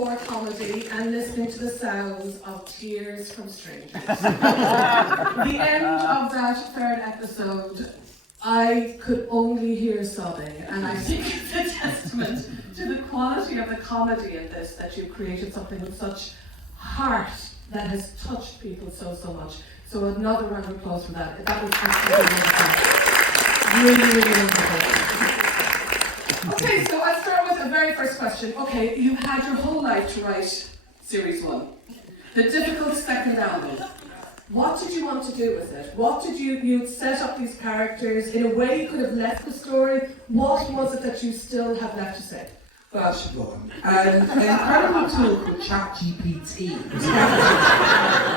more comedy and listening to the sounds of tears from strangers. The end of that third episode, I could only hear sobbing, and I think it's a testament to the quality of the comedy in this, that you've created something with such heart that has touched people so much. So another round of applause for that. That was absolutely wonderful. Really wonderful. Okay, so I'll start with the very first question. Okay, you've had your whole life to write Series 1. The difficult second album. What did you want to do with it? What did you set up these characters, in a way you could have left the story. What was it that you still have left to say? First of all, an incredible tool called ChatGPT.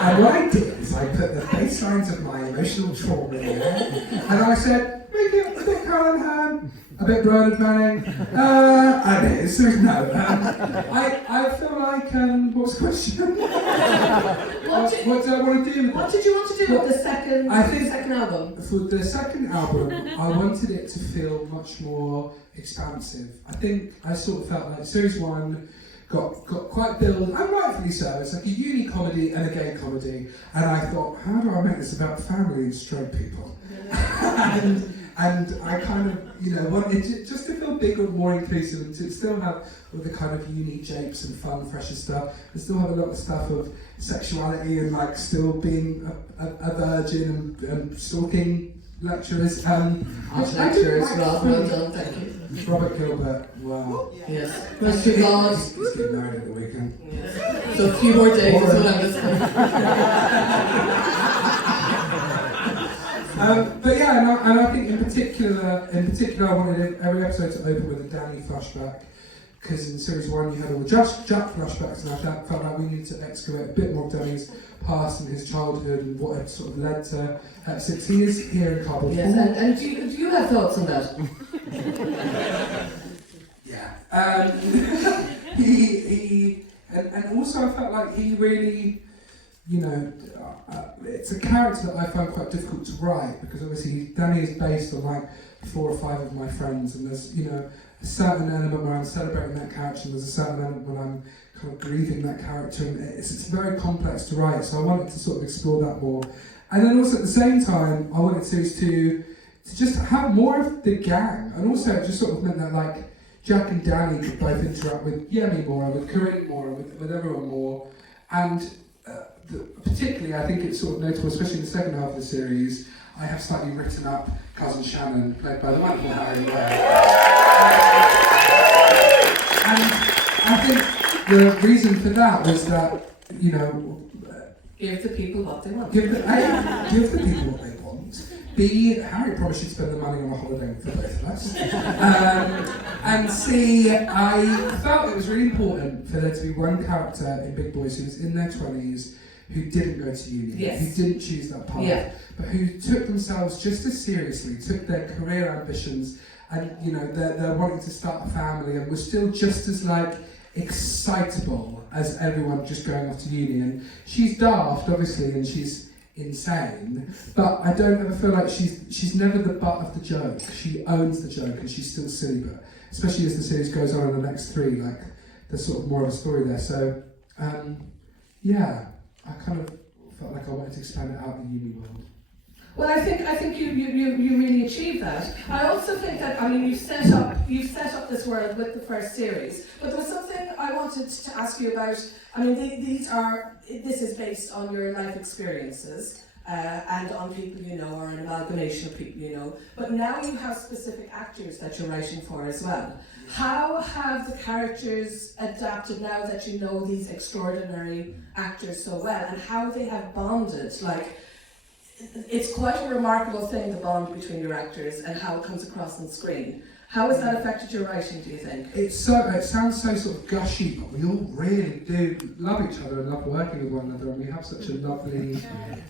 And what I did is I put the baselines of my emotional trauma in there, and I said, make it a bit Callahan, a bit Bernard Manning, and it is, there's no. I feel like, what's the question? What do I want to do with it? What did you want to do with the second album? For the second album, I wanted it to feel much more expansive. I think I sort of felt like Series 1 got quite billed, and rightfully so. It's like a uni comedy and a gay comedy, and I thought, how do I make this about family and straight people? and I kind of, wanted it just to feel bigger and more inclusive, and to still have all the kind of unique japes and fun, fresher stuff, and still have a lot of stuff of sexuality and like still being a virgin and stalking lecturers. Lecturers, well done, thank you. Robert Gilbert, wow. Yes. Mr. God. He's getting married at the weekend. Yes. So a few more days is what I'm listening. But yeah, and I think in particular, I wanted every episode to open with a Danny flashback, because in Series 1 you had all the Jack flashbacks, and I felt like we needed to excavate a bit more of Danny's past and his childhood and what had sort of led to episode. He is here in Kabul. Yes, and do you have thoughts on that? Yeah. And also I felt like he really, it's a character that I found quite difficult to write, because obviously Danny is based on like 4 or 5 of my friends, and there's, a certain element where I'm celebrating that character, and there's a certain element when I'm kind of grieving that character, and it's very complex to write, so I wanted to sort of explore that more. And then also at the same time, I wanted Series 2 to just have more of the gang, and also it just sort of meant that like Jack and Danny could both interact with Yemi more, and with Corinne more, and with everyone more, and particularly I think it's sort of notable, especially in the second half of the series, I have slightly written up Cousin Shannon, played by the wonderful Harry Ware. And I think the reason for that was that, give the people what they want. Give the people what they want. B, Harry probably should spend the money on a holiday for both of us. And C, I felt it was really important for there to be one character in Big Boys who was in their 20s, who didn't go to uni, who didn't choose that path, but who took themselves just as seriously, took their career ambitions, and they're wanting to start a family, and was still just as like excitable as everyone just going off to uni. And she's daft, obviously, and she's insane, but I don't ever feel like she's never the butt of the joke. She owns the joke, and she's still silly, but especially as the series goes on in the next 3, like there's sort of more of a story there. So yeah, I kind of felt like I wanted to expand it out in the uni world. Well, I think you really achieved that. I also think that, you set up this world with the first series, but there was something I wanted to ask you about. This is based on your life experiences and on people you know, or an amalgamation of people you know. But now you have specific actors that you're writing for as well. How have the characters adapted now that you know these extraordinary actors so well, and how they have bonded? Like, it's quite a remarkable thing, the bond between your actors and how it comes across on screen. How has that affected your writing, do you think? It sounds so sort of gushy, but we all really do love each other and love working with one another, and we have such a lovely time.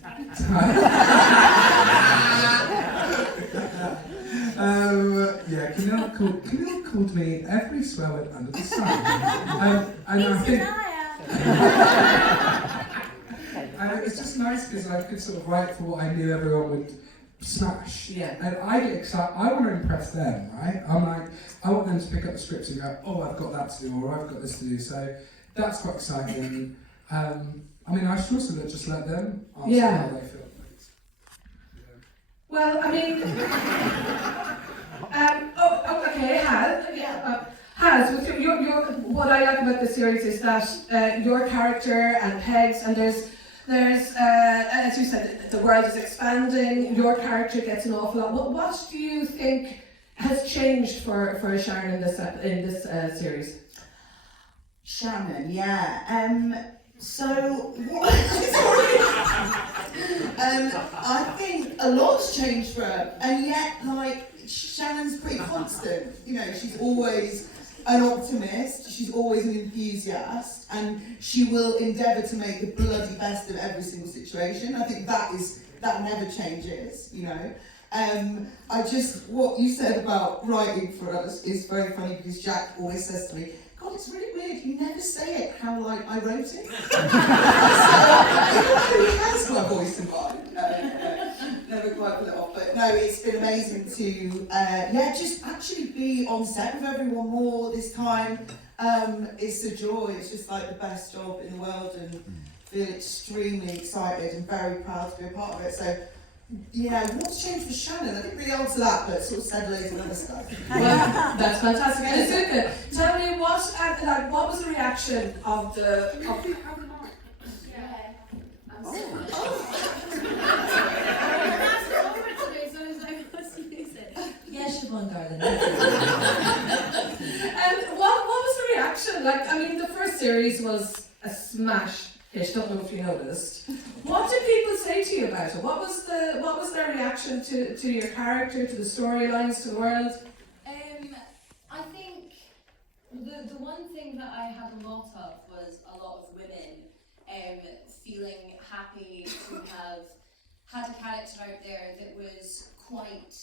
Camille called me every swear word under the sun. And I think. And it was just nice because I could sort of write for what I knew everyone would smash. Yeah. And I get excited. I want to impress them, right? I'm like, I want them to pick up the scripts and go, oh, I've got that to do, or I've got this to do. So that's quite exciting. I mean, I should also just let them answer Yeah. how they feel. Well, I mean, okay, Has, with your, what I like about the series is that your character and Peg's, and there's as you said, the world is expanding. Your character gets an awful lot. What do you think has changed for Sharon in this series? Shannon, yeah. So, I think a lot's changed for her, and yet, like, Shannon's pretty constant. You know, she's always an optimist, she's always an enthusiast, and she will endeavour to make the bloody best of every single situation. I think that never changes, you know. What you said about writing for us is very funny, because Jack always says to me, God, it's really weird, you never say it how like I wrote it. So, it really has my voice in mind. Never quite pull it off, but no, it's been amazing to just actually be on set with everyone more this time. It's a joy, it's just like the best job in the world, and feel extremely excited and very proud to be a part of it. So, yeah, what's changed for Shannon? I didn't really answer that, but sort of said loads of other stuff. Well, that's fantastic. And Azuka, tell me what was the reaction of the... Yes, Siobhan, darling. And what was the reaction? Like, I mean, the first series was a smash hit. Don't know if you noticed. What did people say to you about it? What was their reaction to your character, to the storylines, to the world? I think the one thing that I had a lot of was a lot of women feeling happy to have had a character out there that was quite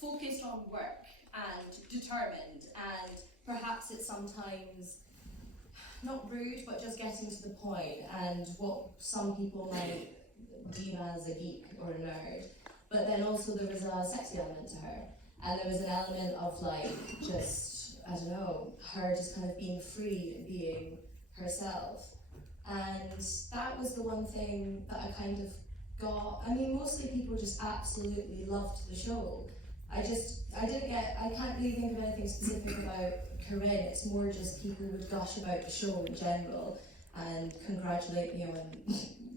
focused on work and determined, and perhaps it's sometimes not rude, but just getting to the point, and what some people might deem as a geek or a nerd. But then also there was a sexy element to her, and there was an element of like just, I don't know, her just kind of being free and being herself. And that was the one thing that I kind of got. I mean, mostly people just absolutely loved the show. I can't really think of anything specific about Corinne. It's more just people would gush about the show in general and congratulate me on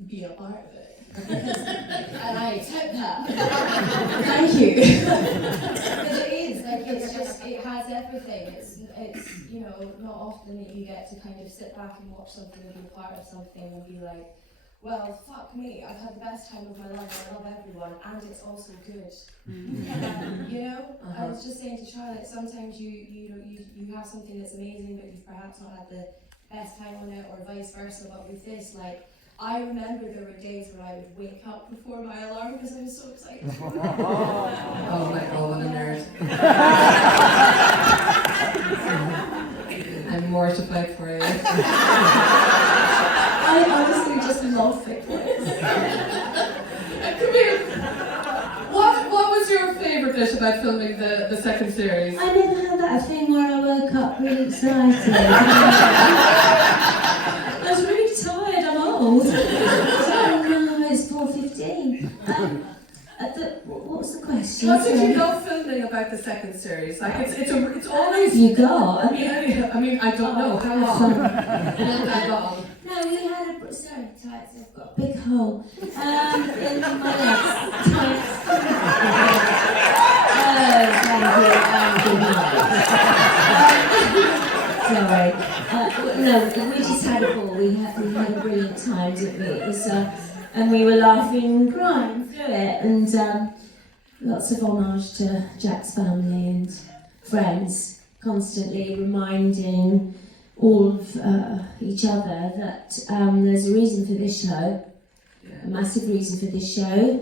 being a part of it. And I took that. Thank you. Because it is, like, it's just, it has everything. It's you know, not often that you get to kind of sit back and watch something and be a part of something and be like, well, fuck me, I've had the best time of my life, I love everyone, and it's also good. You know? I was just saying to Charlotte, sometimes you have something that's amazing, but you've perhaps not had the best time on it, or vice versa. But with this, like, I remember there were days where I would wake up before my alarm because I was so excited. Oh my God, what a nerd. I'm mortified for you. I honestly just love Fake Boys. Come here. What was your favourite bit about filming the second series? I never had that thing where I woke up really excited. I was really tired, I'm old. So, no, it's 4:15. What was the question? What did you love filming about the second series? Like, it's How long always... have you got? I mean, I don't know. How long? How long? No, we had a... Sorry, tights, I've got a big hole. In my legs. Tights. Sorry. No, we just had a ball. We had a brilliant time, didn't we? It was, and we were laughing and crying through it, and lots of homage to Jack's family and friends, constantly reminding all of each other that there's a reason for this show, a massive reason for this show,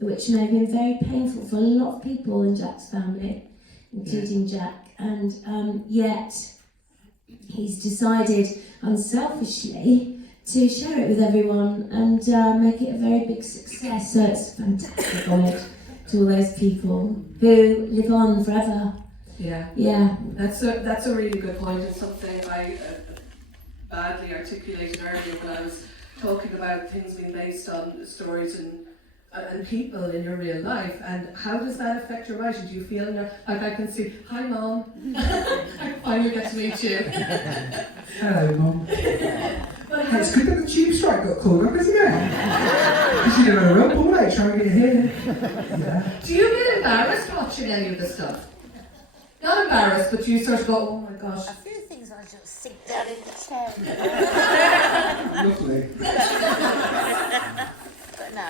which may have been very painful for a lot of people in Jack's family, including Jack, and yet he's decided unselfishly to share it with everyone and make it a very big success. So it's a fantastic homage to all those people who live on forever. Yeah. Yeah. That's a really good point, and something I badly articulated earlier when I was talking about things being based on stories and people in your real life. And how does that affect your writing? Do you feel like I can see, hi Mom, I finally get to meet you. Hello, Mum. But It's good that the tube strike got called up, isn't it? Because you're doing a real ball out trying to get here. Yeah. do you get embarrassed watching any of this stuff? Not embarrassed, but you sort of go, oh my gosh. A few things I just sit down in the chair. Lovely. But no.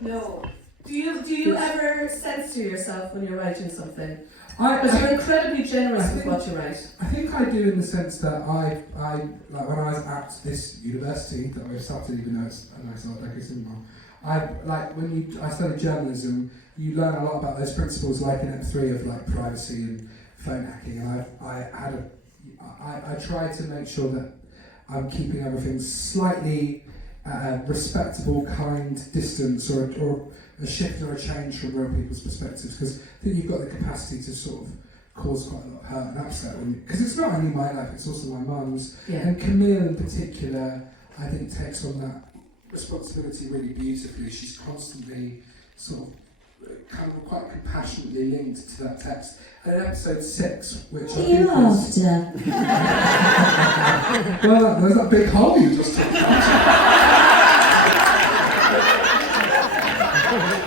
No. Do you ever censor yourself when you're writing something? Because Because you're incredibly generous with what you write. I think I do in the sense that I like when I was at this university that I started, even though it's a nice art decade cinema. I studied journalism, you learn a lot about those principles, like in Ep 3 of like privacy and phone hacking, and I try to make sure that I'm keeping everything slightly respectable, kind distance, or a shift or a change from real people's perspectives, because I think you've got the capacity to sort of cause quite a lot of hurt and upset, because it's not only my life, it's also my mum's, and Camille in particular, I think takes on that responsibility really beautifully. She's constantly sort of kind of quite compassionately linked to that text. And in episode 6, which What are you after? well, there's that big hole you just talked about.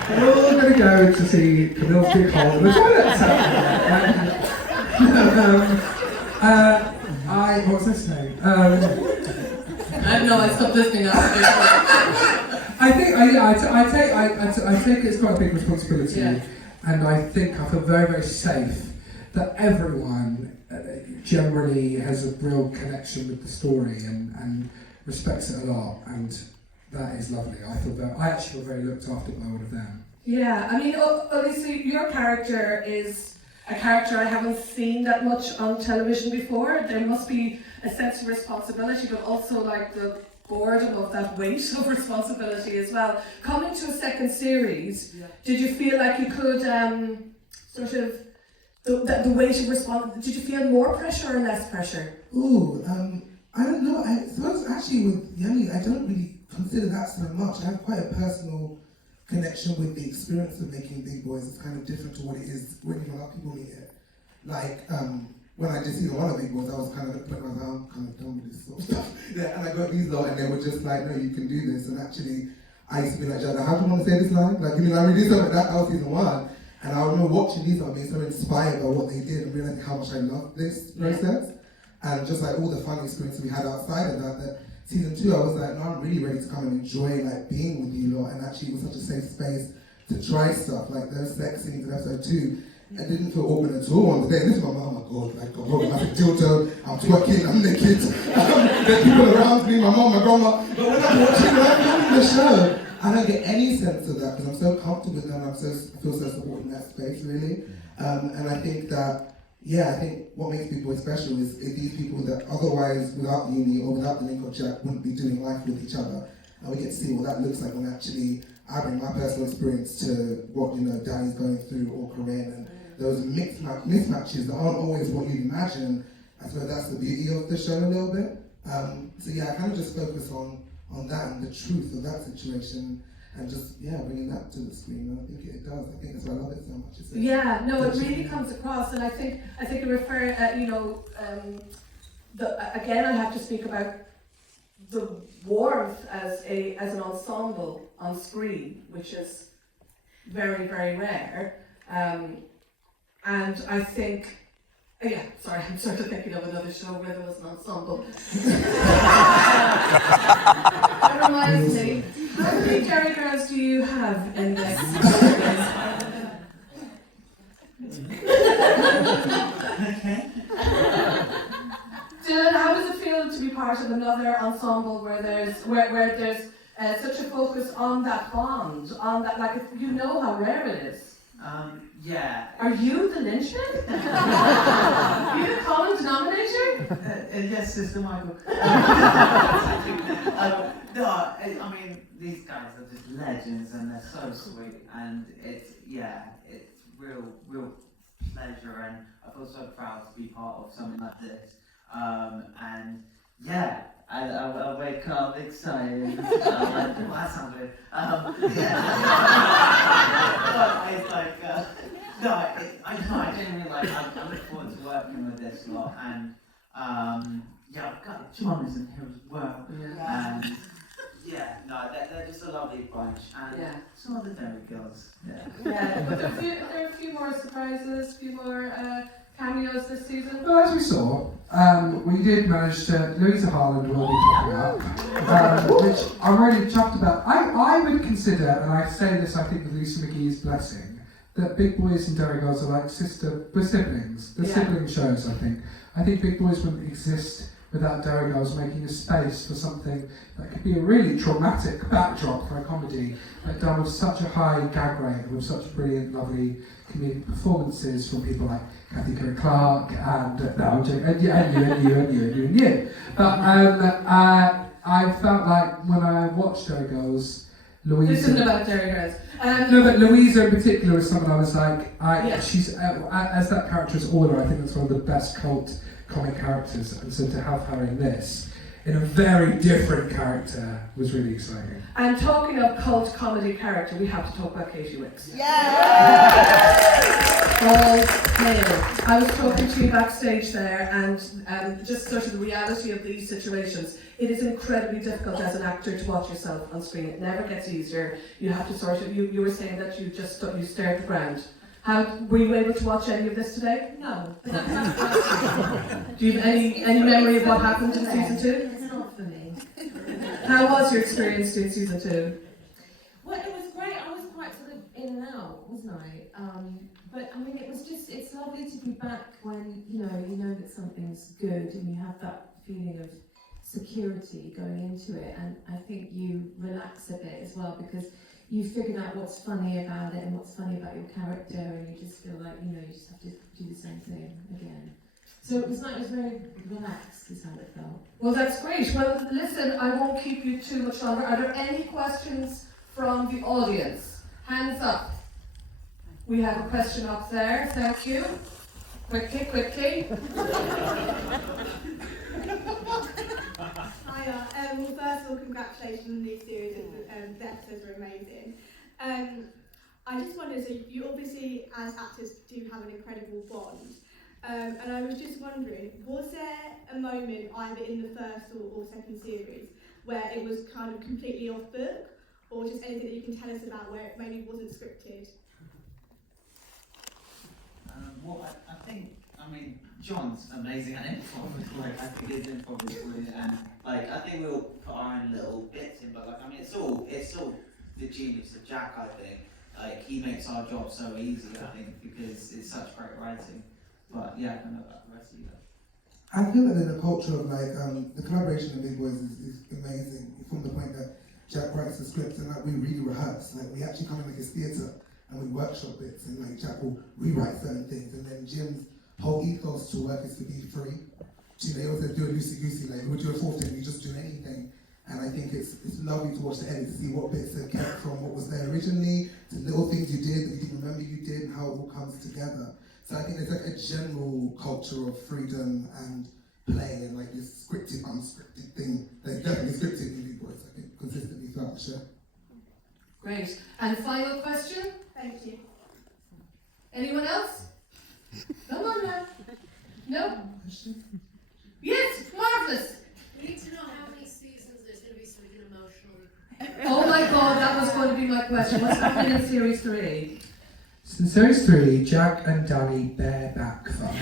We're all going to go to see Camille's big hole in the toilet. What was I saying? No, I stopped listening now. I think I take it's quite a big responsibility, and I think I feel very, very safe that everyone generally has a real connection with the story and respects it a lot, and that is lovely. I actually feel very looked after by all of them. Yeah, I mean, obviously your character is a character I haven't seen that much on television before. There must be a sense of responsibility, but also like the boredom of that weight of responsibility as well. Coming to a second series, did you feel like you could sort of the weight of responsibility? Did you feel more pressure or less pressure? Ooh, I don't know. I suppose actually with Yummy, I don't really consider that so much. I have quite a personal connection with the experience of making Big Boys. It's kind of different to what it is when other people meet it. Like, when I did season 1 of Big Boys, I was kind of at the point where I was like, I'm kind of done with this sort of stuff. Yeah, and I got these lot, and they were just like, no, you can do this. And actually, I used to be like, Jada, how do you want to say this line? Like, give me line, read this like that. That was season 1. And I remember watching these lot, being so inspired by what they did and realizing how much I loved this process. And just like all the fun experiences we had outside of that season 2, I was like, no, I'm really ready to come and enjoy like being with you lot. And actually, it was such a safe space to try stuff like those sex scenes in episode 2. I didn't feel awkward at all on the day. This is my mom, oh my god, like I'm holding my dildo, I'm twerking, I'm naked. There's people around me, my mom, my grandma. But when I'm watching the show, I don't get any sense of that because I'm so comfortable with them. I feel so supported in that space, really. And I think that, I think what makes Big Boy special is these people that otherwise, without the uni or without the link of Jack, wouldn't be doing life with each other. And we get to see what that looks like when actually I bring my personal experience to what Danny's going through or Corinne, and those mismatches that aren't always what you'd imagine. I suppose that's the beauty of the show a little bit. So I kind of just focus on that and the truth of that situation, and just bringing that to the screen. And I think it does. I think that's why I love it so much. It really comes across, and I think it refers. Again, I have to speak about the warmth as an ensemble on screen, which is very, very rare. And I think, I'm sort of thinking of another show where there was an ensemble. That reminds me, how many Jerry girls do you have in this? Okay. Dylan, how does it feel to be part of another ensemble where there's such a focus on that bond, on that, like, you know how rare it is? Are you the linchpin? Are you the common denominator? Yes, Sister Michael. No, I mean, these guys are just legends and they're so sweet, and it's real pleasure, and I feel so proud to be part of something like this. And yeah, I wake up excited. Well, that sounds weird. But it's like, I genuinely like, I look forward to working with this lot, and yeah, I've got John is in here as well. Yeah. And yeah, no, they're just a lovely bunch, and Yeah. some of the Derry girls. Yeah. Yeah, but there are a few more surprises, a few more cameos this season. Well, as we saw, we did manage to. Louisa Harland will be popping up, which I'm really chuffed about. I would consider, and I say this, I think, with Lisa McGee's blessing, that Big Boys and Derry Girls are like we're siblings. They're sibling shows, I think. I think Big Boys wouldn't exist without Derry Girls making a space for something that could be a really traumatic backdrop for a comedy, but done with such a high gag rate, with such brilliant, lovely comedic performances from people like Kathy Kerr-Clark and no, I'm joking, and you. But I felt like when I watched Derry Girls, Louisa. This isn't about Derry Girls. No, but Louisa in particular is someone I was like, Yeah. she's as that character as Orla. I think that's one of the best cult comic characters, and so to have her in this, in a very different character, was really exciting. And talking of cult comedy character, we have to talk about Katie Wicks. Okay. I was talking to you backstage there, and just sort of the reality of these situations. It is incredibly difficult as an actor to watch yourself on screen. It never gets easier. You have to sort of. You were saying that you stare at the ground. Were you able to watch any of this today? No. Do you have any memory of what happened in season 2? It's not for me. How was your experience doing season 2? Well, it was great. I was quite sort of in and out, wasn't I? But I mean, it's lovely to be back when you know that something's good and you have that feeling of security going into it. And I think you relax a bit as well because you figured out what's funny about it and what's funny about your character, and you just feel like you just have to do the same thing again. So it was very relaxed, is how it felt. Well, that's great. Well, listen, I won't keep you too much longer. Are there any questions from the audience? Hands up. We have a question up there. Thank you. Quickly. Hiya. Well, first of all, congratulations on the new series. The episodes were amazing. I just wondered, so you obviously, as actors, do have an incredible bond. And I was just wondering, was there a moment, either in the first or second series, where it was kind of completely off book, or just anything that you can tell us about where it maybe wasn't scripted? Well, I think, John's amazing at improv. I think his improv is brilliant, and I think we'll put our own little bits in, but it's all the genius of Jack. I think he makes our job so easy. I think because it's such great writing. But yeah, I don't know about the rest of you. I feel that in the culture of the collaboration of Big Boys is amazing. From the point that Jack writes the script and we really rehearse. We actually come in like a theatre and we workshop bits, and Jack will rewrite certain things, and then Jim's whole ethos to work is to be free. They always do a loosey-goosey, we'll do a full thing, we just do anything. And I think it's lovely to watch the edit to see what bits are kept from what was there originally, to little things you did that you didn't remember you did, and how it all comes together. So I think there's a general culture of freedom and play, and this scripted, unscripted thing. There's definitely scripted in Big Boys, I think, consistently throughout the show. Great. And final question? Thank you. Anyone else? Come on now. No? Yes, marvellous. We need to know how many seasons there's going to be so we can emotional. Oh my God, that was going to be my question. What's happening in series 3? So in series 3, Jack and Danny bareback fun.